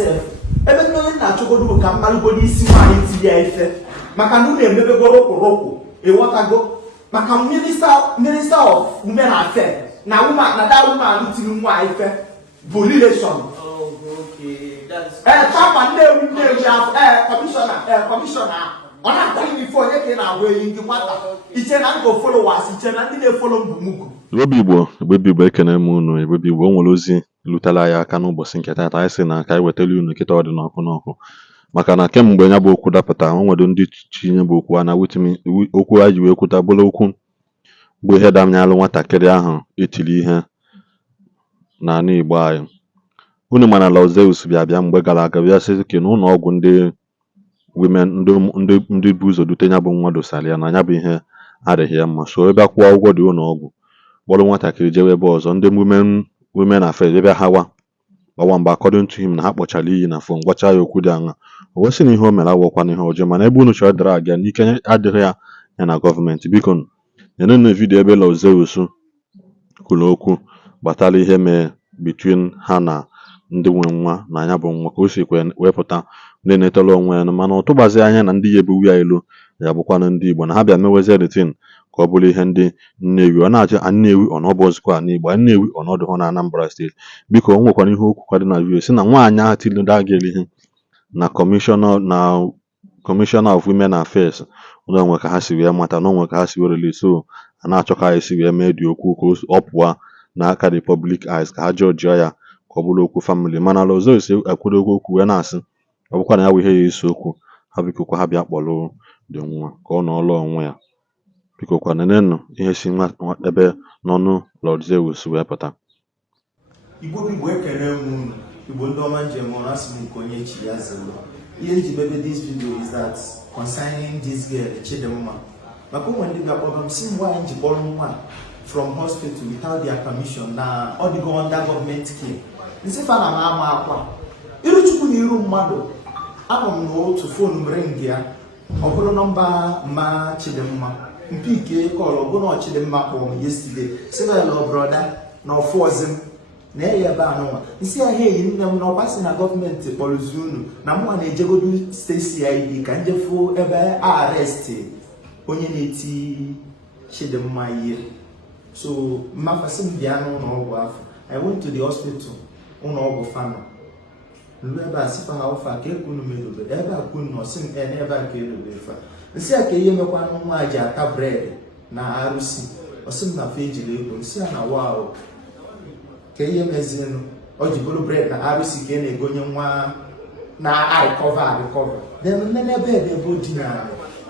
myself ebe ndị onye na-achọgodo ka mmalụgo n'isi nwaanyị tiri ya ife maka na unu emebegoro ụkwụrụkwụ ịghọtago maka minister of women affairs na woman na that woman tiri nwa ife bụ relation chama nnewi commissioner ọ na-akpali m ife onye ka ị na-agwa eyi ndị nwata iche na ngo followers iche na ndị na-efolo mbumugu Igbo ekene m unu Igbo o nwere ozi lutela ya aka n'ụbọchị nke taata anyị sị na ka anyị wetara unu nkịta ọ dị n'ọkụ maka na kemgbe ya bụ okwu dapụta o nwere ndị chinye bụ okwu a na okwu a ji wee kwuta bụrụ okwu bụ ihe damnyalụ nwatakịrị ahụ etiri ihe n'ala Igbo anyị unu mana la Zeus bịa mgbe gara aga bịa sị ke n'ụlọ ọgwụ ndị women ndị bụ ụzọ dute ya bụ nwa dosara ya na ya bụ ihe adịghị ya mma so ebe akwụkwọ ụgwọ dị ụlọ ọgwụ kpọrọ nwatakịrị jewe ebe ọzọ ndị women affairs ebe ha gbawa mgbe according to him na ha kpọchara iyi na fon gwacha ya okwu dị aṅa o wesị na ihe o mere awọkwa na ihe ọjọọ mana ebe unu chọrọ dara aga n'ike adịghị ya na gọọmenti biko nyenụ vidiyo ebe la Zeus kwuru okwu gbatara ihe mee between ha na ndị nwe nwa na anya bụ nwa ka o si wepụta ndị na-etolo onwe ya mana ọ tụbazi anya na ndị ya ebuwu ya elu ya bụkwanụ ndị Igbo na ha bịa mewezi editin ka ọ bụrụ ihe ndị Nnewi ọ na-achọ Nnewi ọnọbụ ozikwa n'Igbo Nnewi ọnọdụ hụ na Anambra steeti biko o nwekwara ihe okwu kwado na video si na nwaanyị ahụ tilidagịrị ihe na Commissioner of Women Affairs n'onwe ka ha si wee mata n'onwe ka ha si wee release so a na-achọ ka anyị si wee mee dị okwu ka ọ pụọ n'aka the public eyes ka ha jọjịa ya ka ọ bụrụ okwu family mana ala ọzọ esi ekwudogo okwu wee na-asị ọ bụkwa na ya bụ ihe ya isi okwu ha bikokwa ha bịa kpọrọ dị nwa ka ọ nọọlụ onwe ya bikokwa nenenụ ihe si nwa ebe n'ọnụ Lord Zeus wee pụta Igbo ekene m Igbo ndị ọma njem ọrụ asị m nke onye chi ya zelo ihe nji mebe this video is that concerning this girl Chidimma maka ụmụ ndị ga-akpọrọ m si nwaanyị ji kpọrọ nwa from hospital without their permission na ọ dịgo under government care nsị fa na m ama akwa iru chukwu na iru mmadụ anọ m n'otu fonu ring ya ọ bụrụ nọmba mma Chidimma mpi ike kọl ọ bụrụ na Chidimma kpọrọ m yesterday sị na hello brother na ọfụ ọzọ m na eye ebe anụnwa isi ahịa eyi nne m na ọkwasị na gọọmenti kpọrọzi unu na mụnwa na-ejegodu steeti ID ka njefu ebe arrest onye na-eti Chidimma ihe so mmafasị m bịa n'ụlọ ọgwụ afọ I went to the hospital ụlọ ọgwụ fano nlu ebe a sifa ha ụfa ka ekunu medobe ebe a kwunu nọ si m ebe a ka edobe fa nsị a ka ihe mekwa nwa ji ata bred na arụsị ọsị m na fe ejiri ego nsị a na wow ka ihe mezienụ o ji bụrụ bred na arụsị ka e na-egonye nwa na arịkọva then nne n'ebe ebe dị na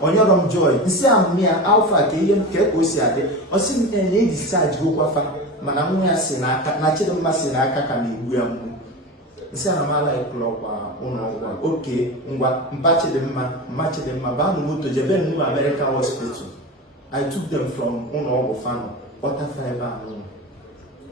onyọrọ m joy nsị amụmị ya alfa ka ihe ka o si adị ọsị m na-eji saji okwafa mana nwa ya si n'aka na Chidimma si n'aka ka na-egbu ya mgbu nsị a na mala ịkụlọkwa ụlọ ọgwụ oke ngwa mpa Chidimma baa na moto jebe New American Hospital I took them from ụlọ ọgwụ fano kpọtafa ebe ahụ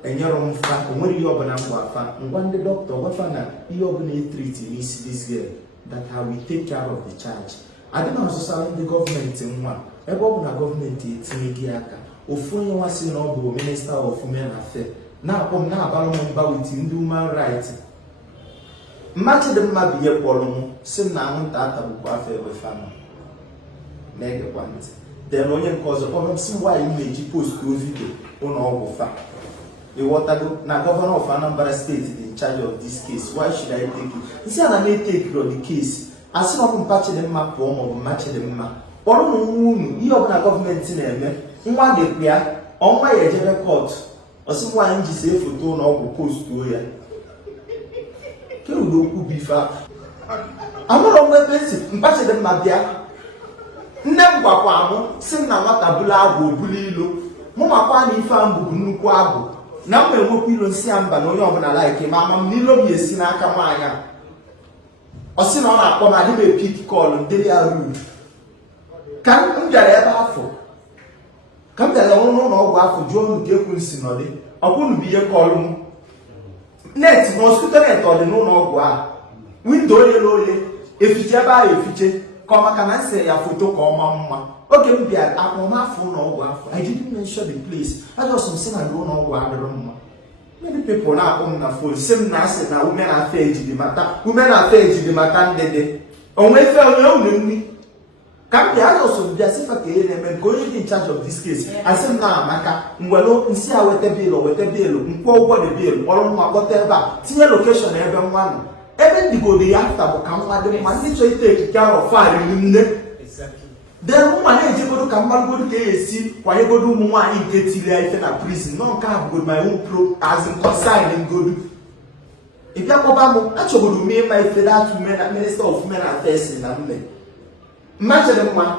enyere m fa onwere ihe ọbụla mgba afa ngwa ndị dọkịta gwafa na ihe ọbụla etriti n'isi this girl that I will take care of the charge adị na ọsụsara ndị gọọmenti nwa ebe ọ bụ na gọọmenti etinye gị aka ofu onye nwa si na ọ bụ Minister of Women Affairs na-akpọ m na-abalụ m mba witi ndị human rights mma Chidimma bụ ihe kpọrọ m si m na anwụnta atagbukwa afọ ebe fama na-egekwa ntị then onye nke ọzọ kpọrọ m si nwaanyị na-eji post vidio ụlọ ọgwụ fa ịghọtago na Governor of Anambra State dị in charge of this case why should I take it nsị a na na-etake the case asị na ọkụ mpa Chidimma pụọ maọbụ mma Chidimma kpọrọ ụmụ nwa unu ihe ọbụla gọọmenti na-eme nwa ga-ekpe ya ọnwa ya ejebe kọtụ ọsị nwaanyị ji see foto ụlọ ọgwụ postuo ya kerudo okwu bụ ife amụrụ m ebe esi mpa Chidimma bịa nne m gwakwa amụ si m na nwata bụla agwụ obulu ilo mụ makwa na ife ahụ bụ nnukwu agwụ na m enwekwa ilo nsị ya mba na onye ọbụla laiki ma ama m n'ilo m esi n'aka nwaanyị a ọ sị na ọ na-akpọ m adị m epik kọlụ ndịrị ya ruru ka m bịara ebe afọ ka m bịara ọrụ n'ụlọ ọgwụ afọ jụọ m nke ekwu nsi nọdị ọkwụnụ bụ ihe kọlụ m net mosquito net ọ dị n'ụlọ ọgwụ a windo onye na onye efiche ebe ahụ efiche ka ọ maka na m sere ya foto ka ọ maa mma oge m bịara akpọmafọ ụlọ ọgwụ afọ I didn't mention the place ajọsọ m sị na ụlọ ọgwụ adịrọ mma Many people now come na phone. Same nurse na women affairs the matter. Women affairs the matter ndede. Onwe fe onye unu. Come the also be as if going in charge of this case. I say na maka ngwelo nsi a wete bill nkwo ugwo the bill oro nwa whatever. Tinye location ebe nwa no. Ebe ndi go dey after but kan nwa dey man need to take care of fire nne. Exactly. Then woman na eje godo kan man godo ke esi kwaye godo mu nwa in getili ife na prison. No can go my own pro as in concern in godo. If you go back achogodo me my federal women minister of women affairs in Anambra. Match them ma.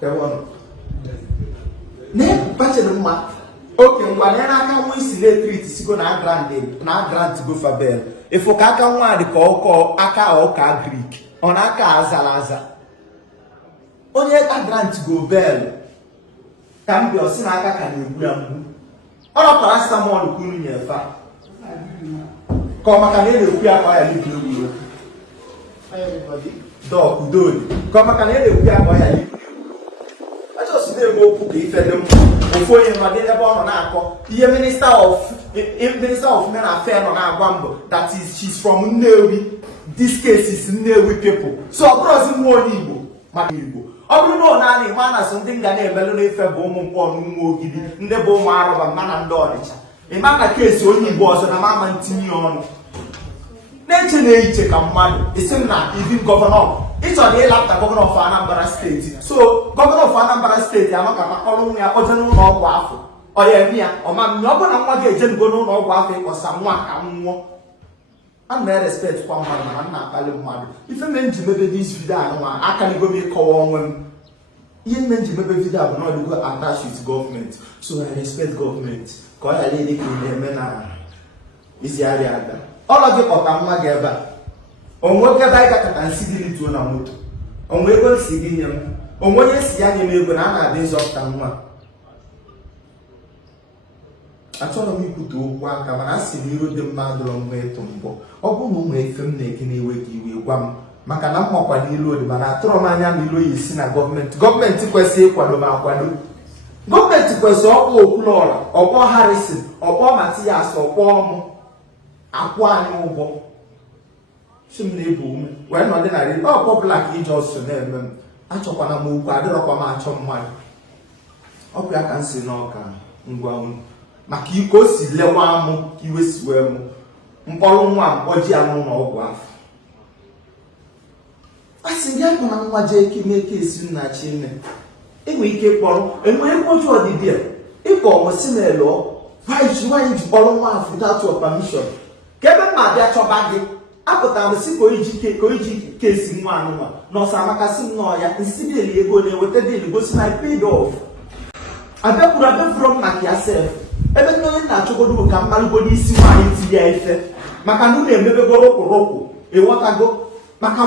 Come on. Ne match them ma. Okay, ngwana na aka nwe isi le treat si go na grant go for bell. If o ka aka nwa de ko aka o ka Greek. On aka azalaza. Onye ka grant go bell. Ka mbi o si na aka ka na egbu ambu. Ora paracetamol kunu nyefa. Ko maka na ele ku aka ya libi oguro. Everybody dog dodi kama kana ele ku akọ ya yi acho si na ego ku ke ifedem ofo yin ma de ebe ọ na akọ ihe minister of men affairs no na agwa mbo that is she's from Nnewi. This case is Nnewi people so bros mu onye Igbo ma Igbo ọ bụrụ na ọ na ni ma na so ndị nga na emelu na ife bụ ụmụ mkpọ n'ụmụ ogidi ndị bụ ụmụ arụba ma na ndị ọdịcha ịma ka case onye Igbo ọzọ na mama ntinye ọnụ Neche na-eche ka mmadụ isi na even governor ịchọ na ịlapụta governor of Anambra State so governor of Anambra State anọ ka ọrụ ya oje n'ụlọ ọgwụ afọ ọ ya eme ya ọma mme ọ bụ na nwa ga-eje n'ụlọ ọgwụ afọ ịkọsa nwa ka nwụọ a na-respect kwa mmadụ na nna akpali mmadụ ife me nji mebe dis video anụnwa aka nigo m ịkọwa onwe m ihe mme nji mebe video bụ na ọdịgo attach with government so I respect government ka ọ ya lee ka ị na-eme na Isiagu ada ọlọ gị kpọta nwa gị ebe a onwe oge ebe anyị gakọta nsị gị rituo na moto onwe ego nsi gị nye m onwe onye si ya nye m ego na a na-adị nzọpụta nwa achọrọ m ikwute okwu aka mana a sị na iro dị mma dụrọ mma ịtụ mbọ ọ bụrụ na ụmụ efe m na-eke na-ewe gị iwe gwa m maka na mmakwa n'ilu odi mana atụrụ m anya na ilo ya esi na gọọmenti kwesịrị ịkwado ma akwado gọọmenti kwesịrị ọkpọ Okwuluọra ọkpọ Harrison ọkpọ Matias ọkpọ ọmụ akwụ anyị ụgwọ chim na-ebu ume wee nọdị na ri ọ pọpụla ka ije ọsọ na-eme m achọkwana m okwu adịrọkwa m achọ mmadụ ọ bụ ya ka m si n'ọka ngwa unu maka ike o si lewa mụ ka iwe si wee mụ mkpọrọ nwa mkpọji ya n'ụlọ ọgwụ afọ a sị gị akụ na nwa jee eke esi nna Chinne enwe ike kpọrọ enwe ego ọjọọ ọdịdị ịkọ ọmụsị m elụọ nwaanyị ji kpọrọ nwa afọ without your permission kebe ma bịa chọba gị apụtara m si ka o iji kesi nwa anụnwa nọọsụ amakasị m nọọ ya nsi deli ego na-eweta deli gosi na paid off abịakwuru m maka ya sef ebe ndị onye na-achọgodo ka mmalụgodo isi nwaanyị tinye ya ife maka na unu emebego rụkwụ ịghọtago maka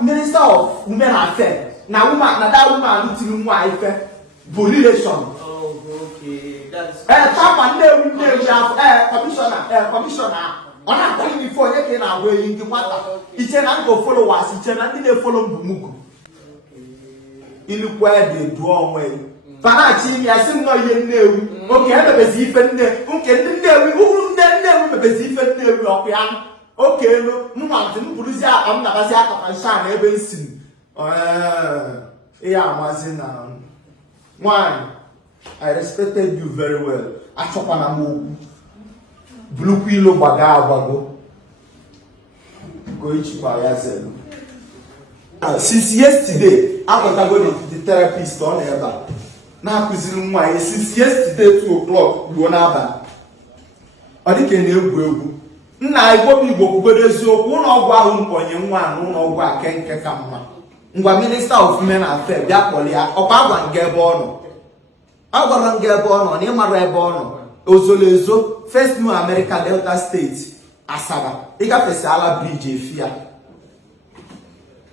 minister of women affairs na that woman tiri nwa ife bụ relation kama Nnewi afọ kọmishọna ọ na-akpọghị m ife onye ka ị na-agwa eyi ndị nwata iche na ngo followers iche na ndị na-efolo mbumugu ilukwa dị duo onwe fanachi imi asị m nọ ihe Nnewi oke emebezi ife nke ndị Nnewi uru Nnewi mebezi ife Nnewi ọkụ ya oke elu mmadụ m bụrụzi akpa m nabazi akapa nsha na ebe nsi ihe amazi na nwanyị I respected you very well achọkwana m okwu bulukwu ilo gbaga agbago go ichikwa ya zelu since yesterday akọtago the therapist ọ na-ebe a na-akụziri nwa ya since yesterday 2 o'clock ruo n'abalị ọ dịka na-egwu egwu nna Igbo kwugodo eziokwu ụlọ ọgwụ ahụ mkpọnye nwa na ụlọ ọgwụ a nke ka mma ngwa minister of women affairs bịa kpọrọ ya ọkwa agwa nga ebe ọ nọ agwara nga ebe ọ nọ na ịmara ebe ọ nọ ozolezo first new America Delta State Asaba ịgafesi ala bridge efi ya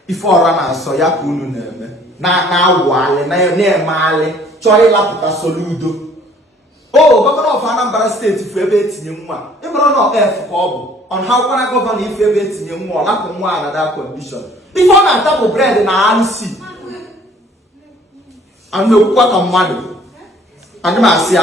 ife ọra na-asọ ya ka unu na-eme na-awụalị na-emeghalị chọọ ịlapụta Soludo gọvanọ of Anambra State fu ebe etinye nwa ịmara na F ka ọ bụ on ha kwara gọvanọ ife ebe etinye nwa ọ lapụ nwa na that condition ife ọ na-ata bụ bread na arụsị ana-ekwukwa ka mmadụ ana m asị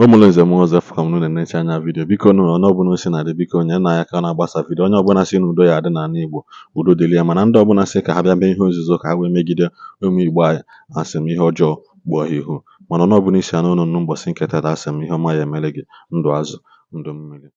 ụmụlụ nze m ọzọ fụka m na-enecha anya vidiyo biko nụ onye ọbụla si na dị biko nye nna ya ka na-agbasa vidiyo onye ọbụla si na udo ya adị n'ala Igbo udo dịrị ya mana ndị ọbụla si ka ha bịa mee ihe nzuzo ka ha wee megide ụmụ Igbo anyị asị m ihe ọjọọ gbuo ha ihu mana onye ọbụla isi anụ ụnụ mbọsị nke tata asị m ihe ọma ya emere gị ndụ azụ ndụ mmiri